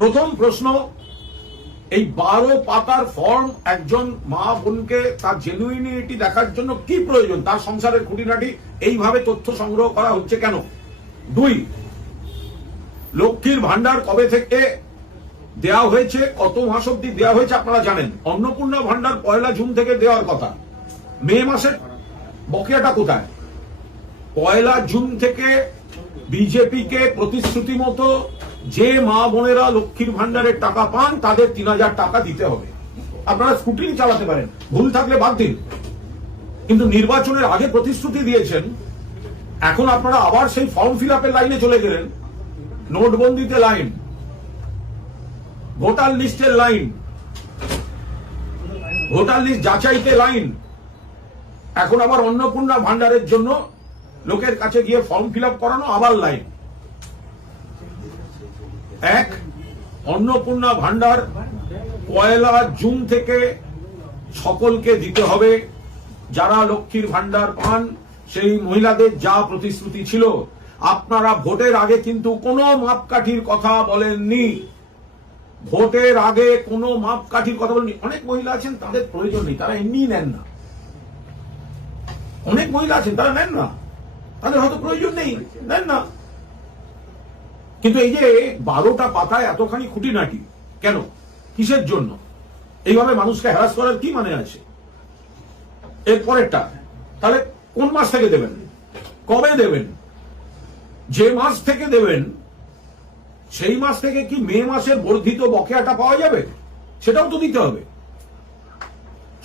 প্রথম প্রশ্ন, এই 12 পাতার ফর্ম একজন মা বোনকে তার জেনুইনিটি দেখার জন্য কি প্রয়োজন, তার সংসারের খুঁটিনাটি এইভাবে তথ্য সংগ্রহ করা হচ্ছে কেন? 2, লক্ষ্মীর ভান্ডার কবে থেকে দেওয়া হয়েছে, কত মাস অব্দি দেওয়া হয়েছে আপনারা জানেন। অন্নপূর্ণা ভান্ডার 1 জুন থেকে দেওয়ার কথা, মে মাসের বকেয়াটা কোথায়? 1 জুন থেকে বিজেপি কে প্রতিশ্রুতি মতো যে মা বোনেরা লক্ষ্মীর ভান্ডারের টাকা পান তাদের 3000 টাকা দিতে হবে। আপনারা স্কুটিনি চালাতে পারেন, ভুল থাকলে বাদ দিন, কিন্তু নির্বাচনের আগে প্রতিশ্রুতি দিয়েছেন, এখন আপনারা আবার সেই ফর্ম ফিল আপের লাইনে চলে গেলেন। নোটবন্দিতে লাইন, ভোটার লিস্টের লাইন, ভোটার লিস্ট যাচাইতে লাইন, এখন আবার অন্নপূর্ণা ভান্ডারের জন্য লোকের কাছে গিয়ে ফর্ম ফিল আপ করানো, আবার লাইন। অন্নপূর্ণা ভান্ডার 1 জুন থেকে সকলকে দিতে হবে। যারা লক্ষ্মীর ভান্ডার পান সেই মহিলাদের যা প্রতিশ্রুতি ছিল, আপনারা ভোটের আগে কিন্তু কোনো মাপকাঠির কথা বলেননি। ভোটের আগে কোনো মাপকাঠির কথা বলেননি। অনেক মহিলা আছেন তাদের প্রয়োজন নেই, তারা এমনি নেন না। অনেক মহিলা আছেন তারা নেন না, তাদের হয়তো প্রয়োজন নেই, নেন না। কিন্তু এই যে 12টা পাতায় এতখানি খুঁটিনাটি কেন, কিসের জন্য? এইভাবে মানুষকে হ্যারাস করার কি মানে আছে? এর পরেরটা, তাহলে কোন মাস থেকে দেবেন, কবে দেবেন? যে মাস থেকে দেবেন সেই মাস থেকে কি মে মাসের বর্ধিত বকেয়াটা পাওয়া যাবে? সেটাও তো দিতে হবে।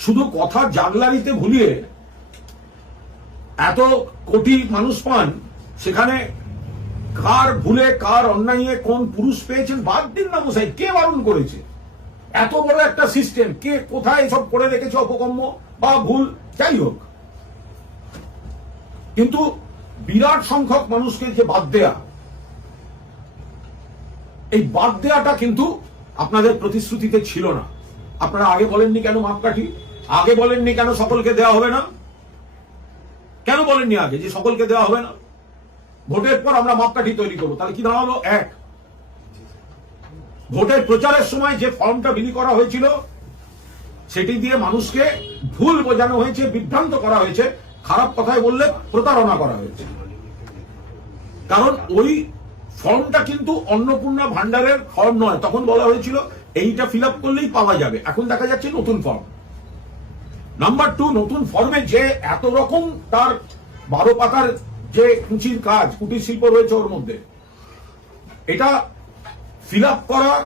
শুধু কথা জাগলারিতে ভুলিয়ে এত কোটি মানুষ পান, সেখানে কার ভুলে কার অন্যায়ে কোন পুরুষ পেয়েছেন বাদ দিন না মশাই। কে বারণ করেছে? এত বড় একটা সিস্টেম, কে কোথায় সব করে রেখেছে অপকর্ম বা ভুল, যাই হোক। কিন্তু বিরাট সংখ্যক মানুষকে যে বাদ দেয়া, এই বাদ দেয়াটা কিন্তু আপনাদের প্রতিশ্রুতিতে ছিল না। আপনারা আগে বলেননি কেন মাপকাঠি? আগে বলেননি কেন সকলকে দেওয়া হবে না? কেন বলেননি আগে যে সকলকে দেওয়া হবে না? ভোটের পর আমরা মাপকাঠি তৈরি করবো। তাহলে কি দাঁড়ালো? 1, ভোটের প্রচারের সময় যে ফর্মটা বিলি করা হয়েছিল সেটি দিয়ে মানুষকে ভুল বোঝানো হয়েছে, বিভ্রান্ত করা হয়েছে, খারাপ কথায় বললে প্রতারণা করা হয়েছে। কারণ ওই ফর্মটা কিন্তু অন্নপূর্ণা ভান্ডারের ফর্ম নয়। তখন বলা হয়েছিল এইটা ফিল আপ করলেই পাওয়া যাবে, এখন দেখা যাচ্ছে নতুন ফর্ম। নাম্বার 2, নতুন ফর্মে যে এত রকম তার 12 পাতার যে কুচির কাজ, কুটির শিল্প রয়েছে ওর মধ্যে, এটা ফিল আপ করা